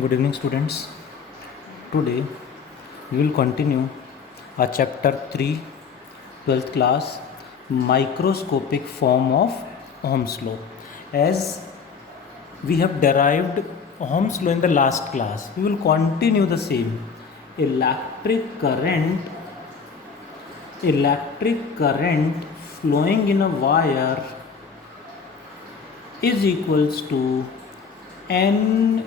Good evening, students. Today we will continue our chapter 3, 12th class, microscopic form of Ohm's law. As we have derived Ohm's law in the last class, we will continue the same. Electric current flowing in a wire is equals to NAEVD.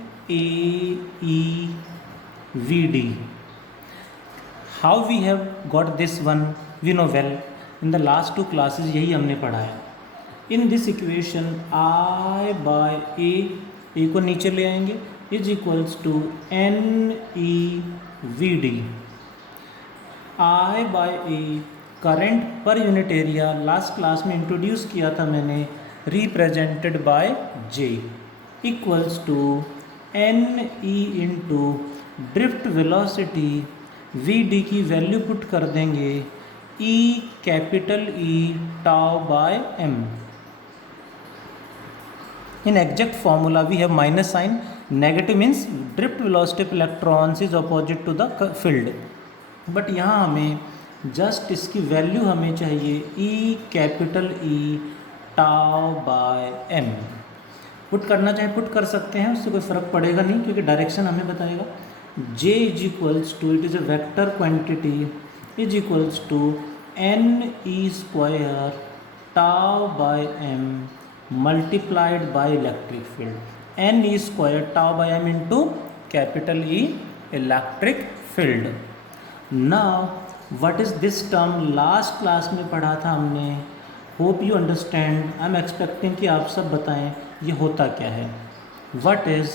How we have got this one, we know well. In the last two classes यही हमने पढ़ा है. In this equation I by A को नीचे ले आएंगे is equals to NEVD. I by A current per unit area last class में introduce किया था मैंने, represented by J equals to NE into drift velocity VD की वैल्यू पुट कर देंगे E capital E tau by M. In exact formula we have minus sign. Negative means drift velocity of electrons is opposite to the field. But यहाँ हमें just इसकी value हमें चाहिए E capital E tau by M. Put करना चाहे put कर सकते हैं, उससे कोई फ़र्क पड़ेगा नहीं क्योंकि डायरेक्शन हमें बताएगा. J is equals to, it is a vector quantity, is equals to NE square tau by M multiplied by electric field. NE square tau by M into capital E electric field. Now what is this term? Last class में पढ़ा था हमने. Hope you understand. I am expecting कि आप सब बताएं ये होता क्या है. What is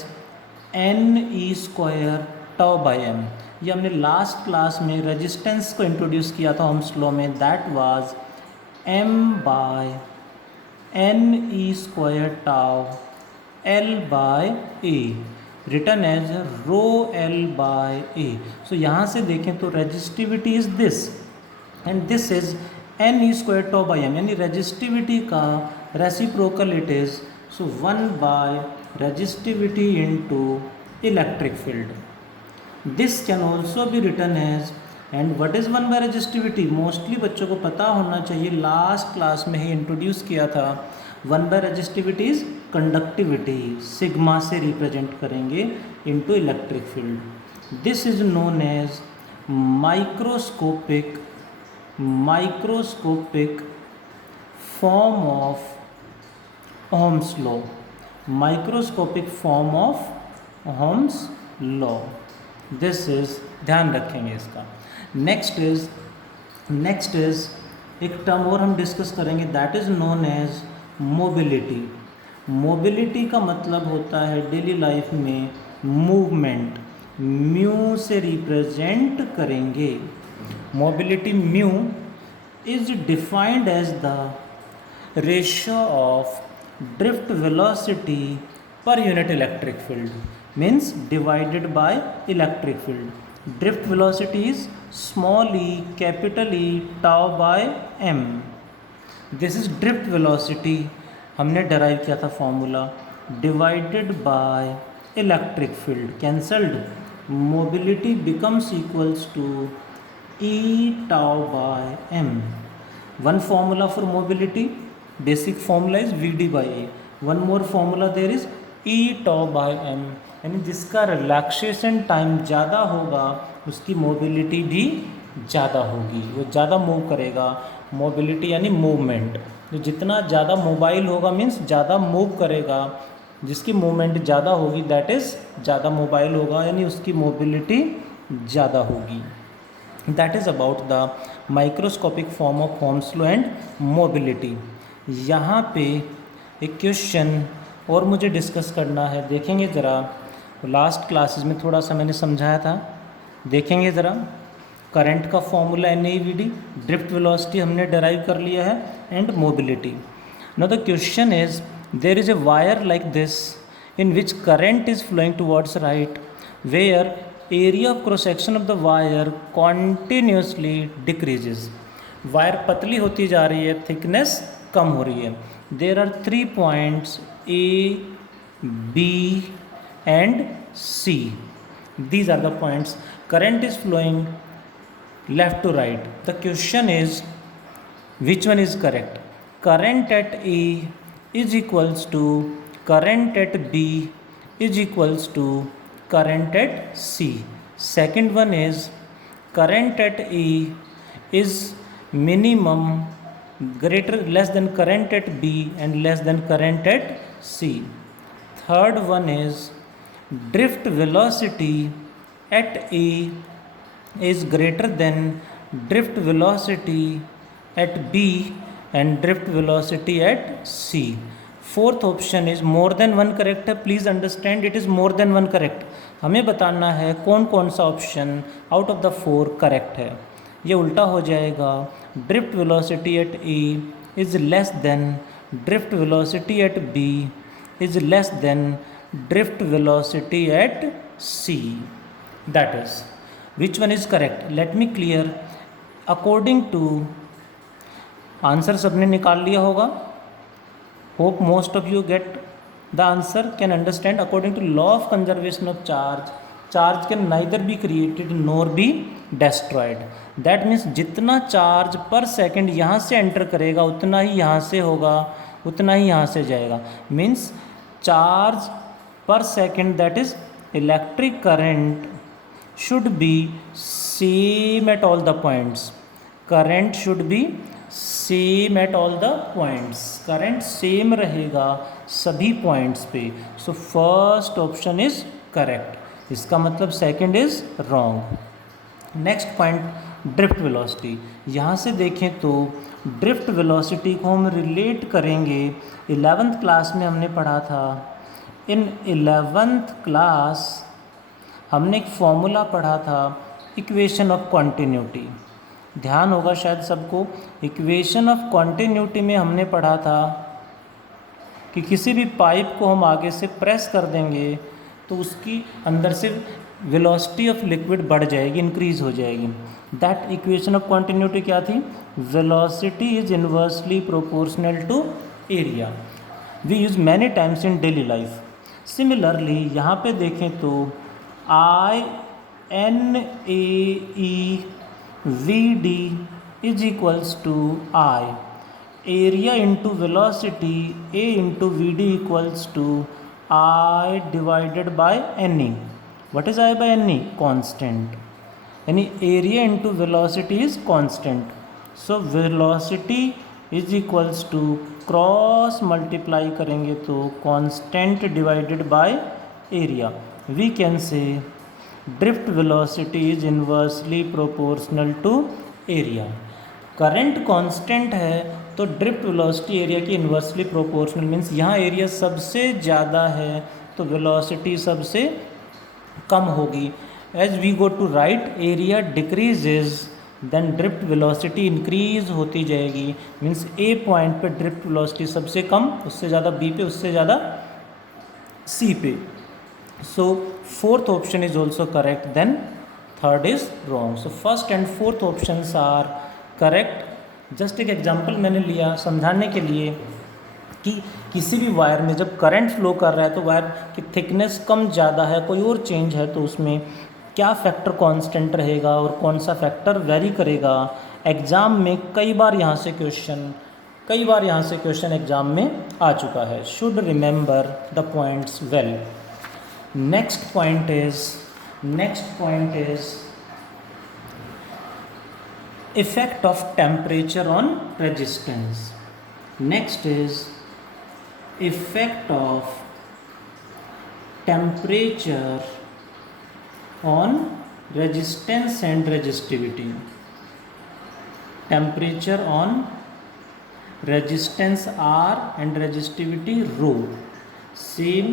NE square tau by M? ये हमने लास्ट क्लास में रेजिस्टेंस को इंट्रोड्यूस किया था ओम्स लॉ में. That was M by NE square tau L by A written as rho L by A. So यहाँ से देखें तो resistivity is this and this is NE square tau by M, यानी resistivity का reciprocal it is. So 1 by resistivity into electric field. This can also be written as, and what is 1 by resistivity? Mostly बच्चों को पता होना चाहिए, last class में ही introduce किया था. 1 by resistivity is conductivity, sigma से रिप्रेजेंट करेंगे into electric field. This is known as microscopic form of Ohm's law. Microscopic form of Ohm's law. This is, ध्यान रखेंगे इसका. नेक्स्ट इज एक टर्म और हम डिस्कस करेंगे, that is known as mobility. Mobility का मतलब होता है डेली लाइफ में मूवमेंट. म्यू से रिप्रेजेंट करेंगे. Mobility mu is defined as the ratio of drift velocity per unit electric field, means divided by electric field. Drift velocity is small e capital E tau by M. This is drift velocity, हमने derive किया था formula, divided by electric field, cancelled. Mobility becomes equals to E tau by M. One formula for mobility, basic formula is VD by A. One more formula there is E tau by M, यानी जिसका relaxation time ज़्यादा होगा उसकी mobility भी ज़्यादा होगी, वो ज़्यादा मूव करेगा. मोबिलिटी यानी मूवमेंट, जो जितना ज़्यादा मोबाइल होगा मीन्स ज़्यादा मूव करेगा, जिसकी मूवमेंट ज़्यादा होगी दैट इज़ ज़्यादा मोबाइल होगा, यानी उसकी मोबिलिटी ज़्यादा होगी. That is about the microscopic form of Ohm's law and mobility. यहाँ पे एक क्वेश्चन और मुझे डिस्कस करना है, देखेंगे ज़रा. लास्ट क्लासेस में थोड़ा सा मैंने समझाया था, देखेंगे ज़रा. करंट का फॉर्मूला NEVD, ड्रिफ्ट वेलोसिटी हमने डराइव कर लिया है, and mobility. Now the question is, there is a wire like this in which current is flowing towards right, where area of cross section of the wire continuously decreases. Wire पतली होती जा रही है, thickness कम हो रही है. There are 3 points A, B and C. These are the points. Current is flowing left to right. The question is, which one is correct? Current at A is equals to current at B is equals to current at C. Second one is current at A is minimum greater less than current at B and less than current at C. Third one is drift velocity at A is greater than drift velocity at B and drift velocity at C. Fourth option is more than one correct है. Please understand it is more than one correct. हमें बताना है कौन कौन सा option out of the 4 correct है. ये उल्टा हो जाएगा. Drift velocity at A is less than drift velocity at B is less than drift velocity at C. That is which one is correct. Let me clear. According to answer सबने निकाल लिया होगा. Hope most of you get the answer, can understand. According to law of conservation of charge can neither be created NOR B destroyed. That means जितना charge per second यहाँ से enter करेगा उतना ही यहाँ से होगा, उतना ही यहाँ से जाएगा. Means charge per second that is electric current should be same at all the points. Current should be same at all the points. Current same रहेगा सभी points पे. So first option is correct. इसका मतलब second is wrong. Next point, drift velocity. यहाँ से देखें तो drift velocity को हम relate करेंगे. 11th क्लास में हमने पढ़ा था. In 11th क्लास हमने एक फॉर्मूला पढ़ा था इक्वेशन ऑफ कॉन्टिन्यूटी. ध्यान होगा शायद सबको. इक्वेशन ऑफ कॉन्टिन्यूटी में हमने पढ़ा था कि किसी भी पाइप को हम आगे से प्रेस कर देंगे तो उसकी अंदर से वेलोसिटी ऑफ लिक्विड बढ़ जाएगी, इंक्रीज हो जाएगी. दैट इक्वेशन ऑफ कॉन्टिन्यूटी क्या थी? Velocity is inversely proportional to area. We use many times in daily life. Similarly यहाँ पे देखें तो I N A E V D is equals to I. Area into velocity A into V D equals to I divided by NE. What is I by NE? Constant. यानी area into velocity is constant. So velocity is equals to cross multiply करेंगे तो constant divided by area. We can say drift velocity is inversely proportional to area. Current constant है तो drift velocity area की inversely proportional. Means यहाँ area सबसे ज़्यादा है तो वेलोसिटी सबसे कम होगी. As we go to right area decreases then drift velocity increase होती जाएगी. मीन्स ए पॉइंट पे ड्रिफ्ट वेलोसिटी सबसे कम, उससे ज़्यादा बी पे, उससे ज़्यादा सी पे. So fourth option is also correct, then third is wrong. So first and fourth options are correct. Just एक एग्जांपल मैंने लिया समझाने के लिए कि किसी भी वायर में जब करंट फ्लो कर रहा है तो वायर की थिकनेस कम ज़्यादा है, कोई और चेंज है तो उसमें क्या फैक्टर कांस्टेंट रहेगा और कौन सा फैक्टर वेरी करेगा. एग्ज़ाम में कई बार यहाँ से क्वेश्चन एग्ज़ाम में आ चुका है. Should remember the points well. Next point is effect of temperature on resistance. Next is effect of temperature on resistance and resistivity. Temperature on resistance R and resistivity rho. Same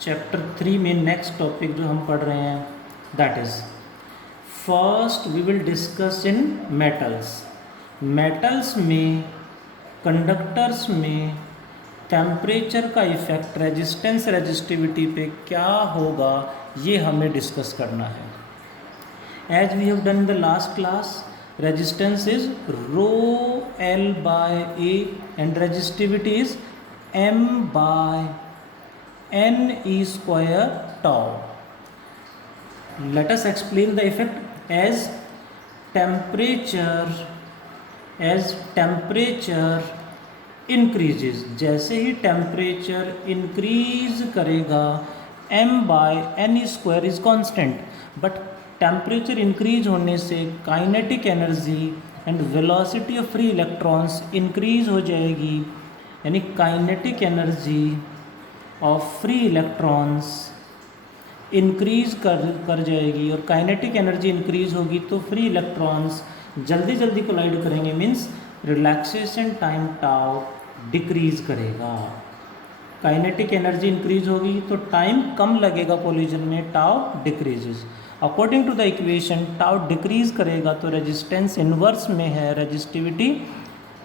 chapter 3 में next topic जो हम पढ़ रहे हैं that is first we will discuss in metals. Metals में, conductors में temperature का effect resistance resistivity पे क्या होगा ये हमें डिस्कस करना है. As we have done in the last class, resistance is rho L by A and resistivity is M by Ne² tau. Let us explain the effect. as temperature increases, जैसे ही temperature increase करेगा m/n² is constant, but temperature increase होने से kinetic energy and velocity of free electrons increase हो जाएगी, यानी kinetic energy of free electrons increase कर जाएगी, और काइनेटिक एनर्जी इंक्रीज होगी तो फ्री इलेक्ट्रॉन्स जल्दी जल्दी कोलाइड करेंगे, मीन्स रिलैक्सेशन टाइम टाउ डिक्रीज करेगा। काइनेटिक एनर्जी इंक्रीज होगी तो टाइम कम लगेगा कोलिजन में, tau decreases. According to the equation tau decrease करेगा तो रेजिस्टेंस इन्वर्स में है, resistivity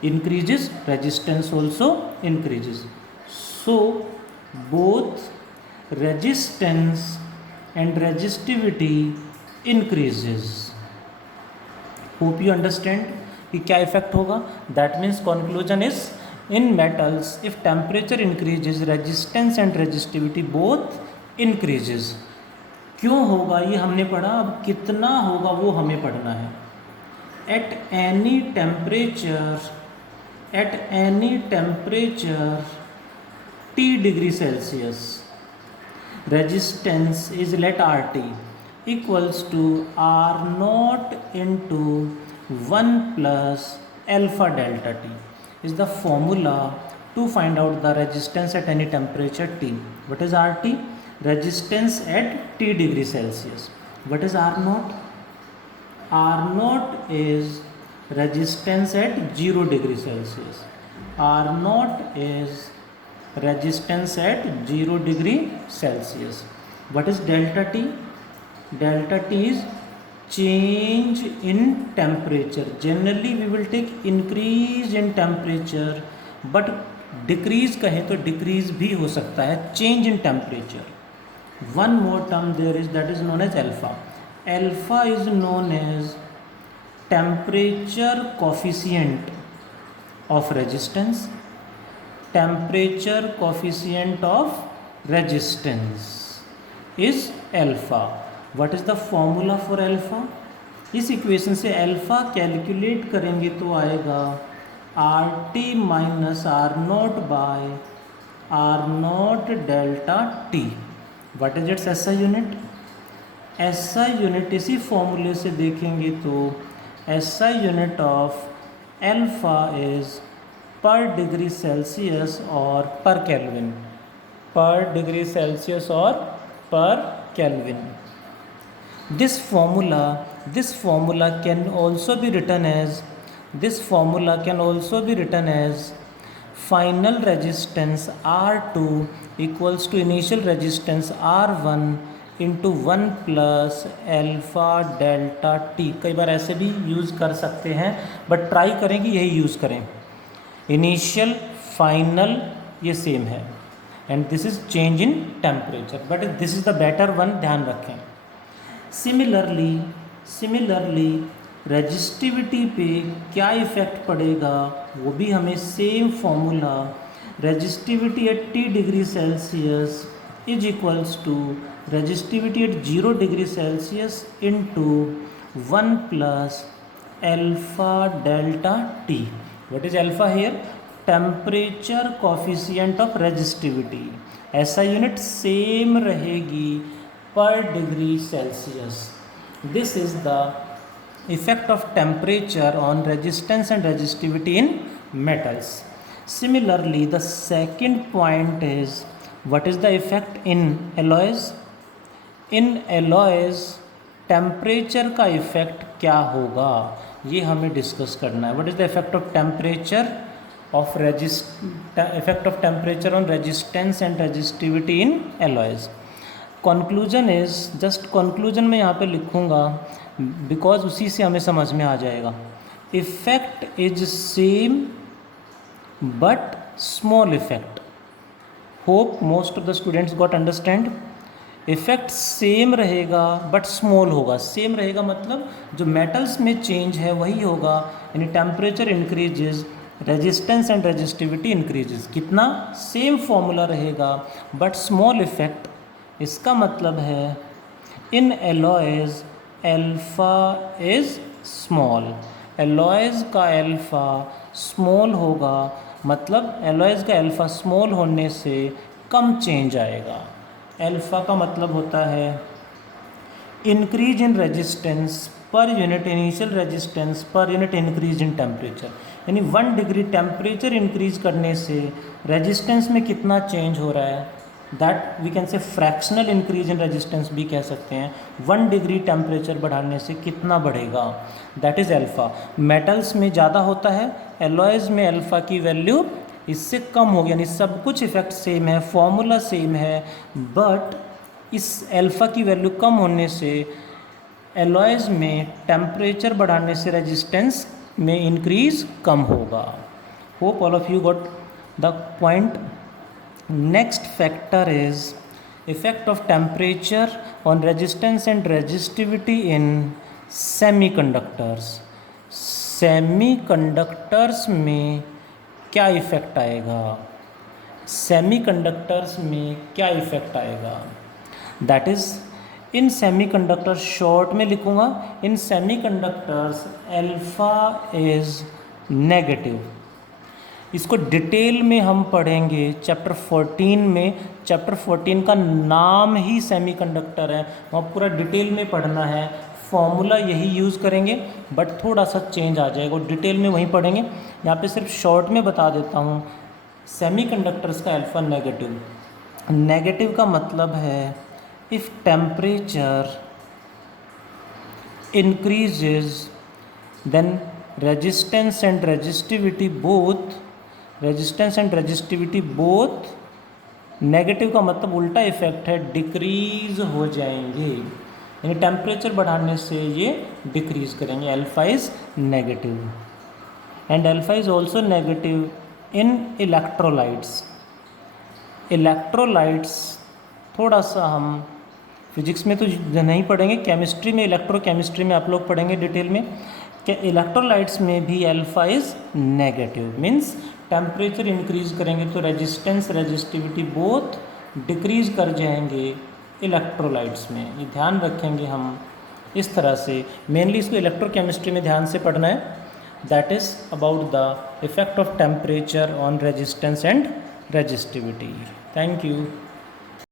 increases, resistance also increases. So both resistance and resistivity increases. Hope you understand कि क्या इफेक्ट होगा। That means conclusion is in metals if temperature increases resistance and resistivity both increases. क्यों होगा ये हमने पढ़ा, अब कितना होगा वो हमें पढ़ना है। At any temperature T degree Celsius resistance is let RT equals to R naught into 1 plus alpha delta T is the formula to find out the resistance at any temperature T. What is RT? Resistance at T degree Celsius. What is R naught? R naught is resistance at 0 degree Celsius. R naught is resistance at 0 degree Celsius. What is delta T? Delta T is change in temperature. Generally we will take increase in temperature, but decrease कहें तो decrease भी हो सकता है, change in temperature. One more term there is, that is known as alpha. Alpha is known as temperature coefficient of resistance. Temperature coefficient of resistance is alpha. What is the formula for alpha? इस equation से alpha calculate करेंगे तो आएगा RT minus R not by R not delta T. What is its SI unit? SI unit इसी फॉर्मूले से देखेंगे तो SI unit of alpha is per degree Celsius or per Kelvin. Per degree Celsius or per Kelvin. This formula can also be written as final resistance R2 equals to initial resistance R1 into 1 plus alpha delta T. कई बार ऐसे भी use कर सकते हैं, but try करें कि यही use करें। इनिशियल फाइनल ये सेम है, and this is change in temperature, but this is the better one, ध्यान रखें। सिमिलरली रेजिस्टिविटी पे क्या इफेक्ट पड़ेगा वो भी हमें same formula, resistivity at T degree Celsius is equals to resistivity at 0 degree Celsius into 1 plus alpha delta T. What is alpha here? Temperature coefficient of resistivity. SI unit same रहेगी per degree Celsius. This is the effect of temperature on resistance and resistivity in metals. Similarly, the second point is, what is the effect in alloys? In alloys temperature का effect क्या होगा ये हमें discuss करना है। What is the effect of temperature on resistance and resistivity in alloys. Conclusion is, just conclusion में यहाँ पे लिखूँगा बिकॉज उसी से हमें समझ में आ जाएगा। Effect is same but small effect. Hope most of the students got understand. Effect same रहेगा बट स्मॉल होगा। सेम रहेगा मतलब जो मेटल्स में चेंज है वही होगा, यानी temperature increases resistance and resistivity increases. कितना? सेम फॉर्मूला रहेगा बट स्मॉल इफेक्ट। इसका मतलब है in alloys alpha is small. Alloys का एल्फा स्मॉल होगा, मतलब एलॉयज का एल्फा स्मॉल होने से कम चेंज आएगा। एल्फा का मतलब होता है increase in resistance per unit initial resistance per unit increase in temperature. यानी 1 डिग्री टेम्परेचर इंक्रीज करने से रेजिस्टेंस में कितना चेंज हो रहा है, that we can say fractional increase in resistance भी कह सकते हैं। 1 डिग्री टेम्परेचर बढ़ाने से कितना बढ़ेगा, दैट इज़ अल्फ़ा। मेटल्स में ज़्यादा होता है, एलॉयज़ में अल्फ़ा की वैल्यू इससे कम होगी। यानी सब कुछ इफेक्ट सेम है, फॉर्मूला सेम है, बट इस अल्फ़ा की वैल्यू कम होने से एलॉयज़ में टेम्परेचर बढ़ाने से रेजिस्टेंस में इंक्रीज कम होगा। Hope all of you got the point. Next factor is effect of temperature on resistance and resistivity in semiconductors. Semiconductors में क्या इफेक्ट आएगा, सेमीकंडक्टर्स में क्या इफेक्ट आएगा, that is in semiconductors, short में लिखूँगा, इन सेमीकंडक्टर्स अल्फ़ा इज़ नेगेटिव। इसको detail में हम पढ़ेंगे चैप्टर 14 में। चैप्टर 14 का नाम ही सेमीकंडक्टर है, वहाँ पूरा डिटेल में पढ़ना है। फॉर्मूला यही यूज़ करेंगे बट थोड़ा सा चेंज आ जाएगा, डिटेल में वहीं पढ़ेंगे। यहाँ पे सिर्फ शॉर्ट में बता देता हूँ, सेमीकंडक्टर्स का अल्फ़ा नेगेटिव। नेगेटिव का मतलब है if temperature increases then resistance and resistivity both negative का मतलब उल्टा इफेक्ट है, डिक्रीज हो जाएंगे। यानी टेम्परेचर बढ़ाने से ये डिक्रीज करेंगे। Alpha is negative and alpha is also negative in electrolytes. Electrolytes थोड़ा सा हम फिजिक्स में तो नहीं पढ़ेंगे, केमिस्ट्री में, इलेक्ट्रोकेमिस्ट्री में आप लोग पढ़ेंगे डिटेल में कि इलेक्ट्रोलाइट्स में भी alpha is negative. Means temperature increase करेंगे तो रेजिस्टेंस रेजिस्टिविटी बोथ डिक्रीज कर जाएंगे इलेक्ट्रोलाइट्स में। ये ध्यान रखेंगे हम इस तरह से। मेनली इसको इलेक्ट्रोकेमिस्ट्री में ध्यान से पढ़ना है, that is about the effect of temperature on resistance and resistivity. Thank you.